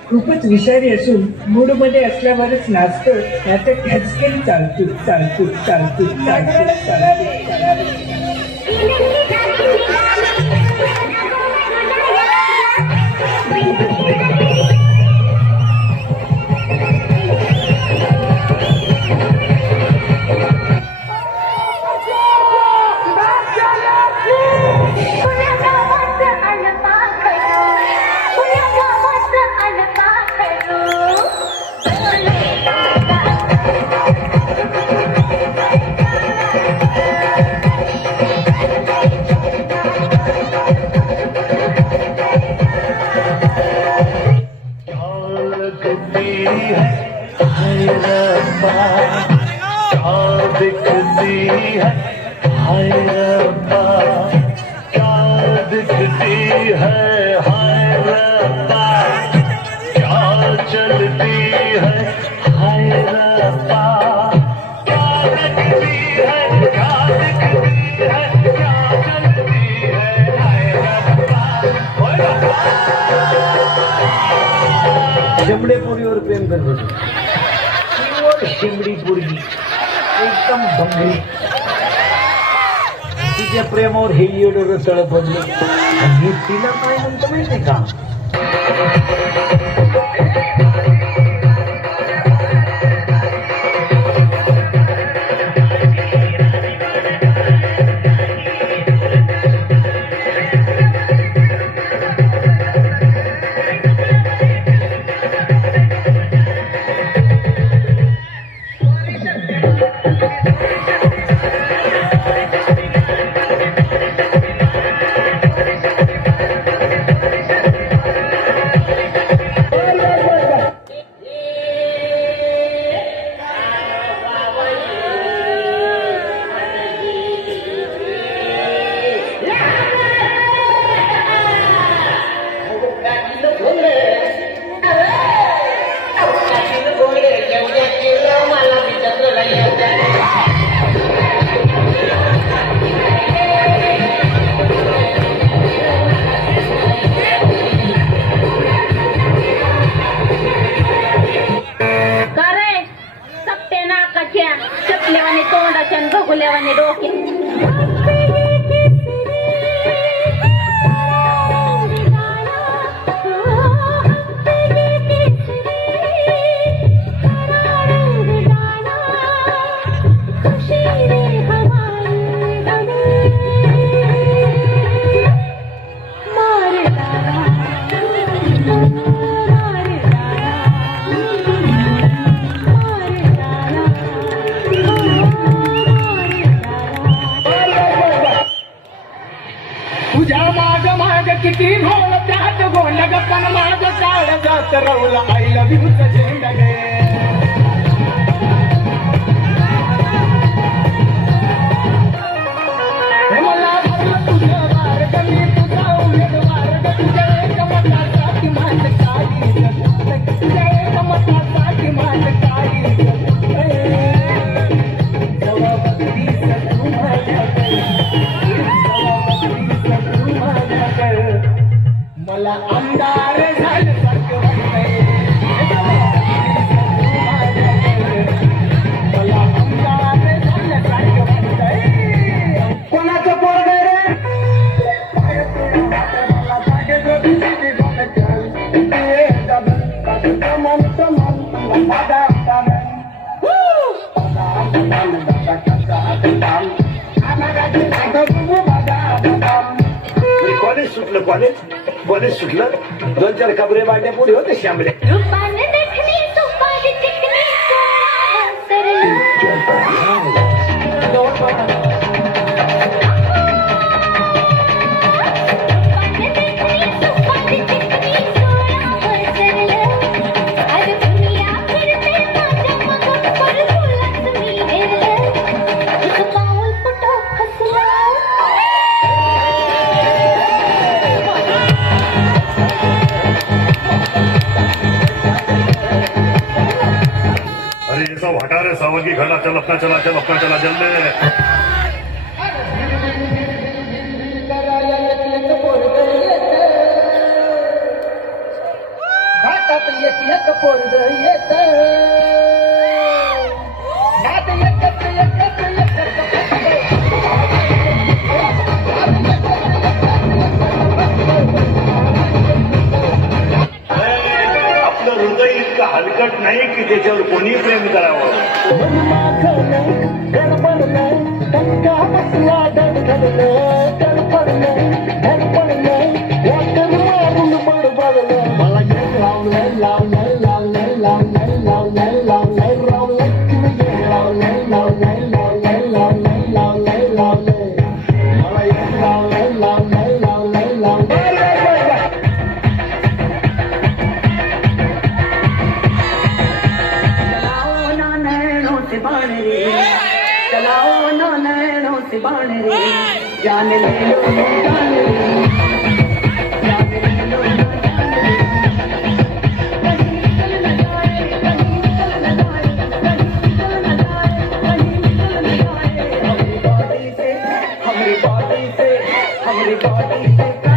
खूपच विषारी असून मूड मध्ये असल्यावरच नाचतो, नाहीतर खचकेल चालतो चालतो चालतो चालतो चालतो. शेंबडे पोरीवर प्रेम करत होती. प्युअर शेंबडी पोरगी, एकदम भंगरी. तिच्या प्रेमावर हे येडोर तळ पडले. आणि तिला काय म्हणतो माहिती का? भगुल्यावाने डोके किती ढोल त्यात गोंड गप्पन माझ काळ जात रवला आय लव्ह यू झेंडा गे. मला भरलं तुझं मार्ग मी तुझा उमेदवार ग. तुझ्या एक मतासाठी माझ काळी तुझ्या एक मतासाठी माझ काळी मला आमदार झाल्यासारखं वाटतंय. मला आमदार झाल्यासारखं वाटतंय. कोणाचं पोरग रे? मला जागेत कॉलेज सुटलं, कॉलेज सुटलं. 2-4 कबरे बांधल्या पुढे होते शांबरे. वाटारे सावगी घड़ा चल अपना चला जल्दी. नात एक एक पोरग येत नात एकच आपलं हृदय इतकं हलकट नाही की त्याच्यावर कोणी प्रेम करावं. मन माझं नाही गडबड नाही टक्का बसला धडधडलं गडबडलं धडपडलं वाटर मारून बडबडलं मला घेऊन लावलं लावलं लावलं लावलं लावलं लावलं लावलं तुम्ही लावलं लावलं लावलं लावलं लावलं लावलं मला एक लावलं लावलं लावलं लावलं चलाओ ना नैनों से बाण रे चलाओ ना नैनों से बाण रे जान ले लो जान ले जान ले लो जान ले कहीं निकल न जाए कहीं निकल न जाए कहीं निकल न जाए कहीं निकल न जाए हमारी बॉडी से हमारी बॉडी से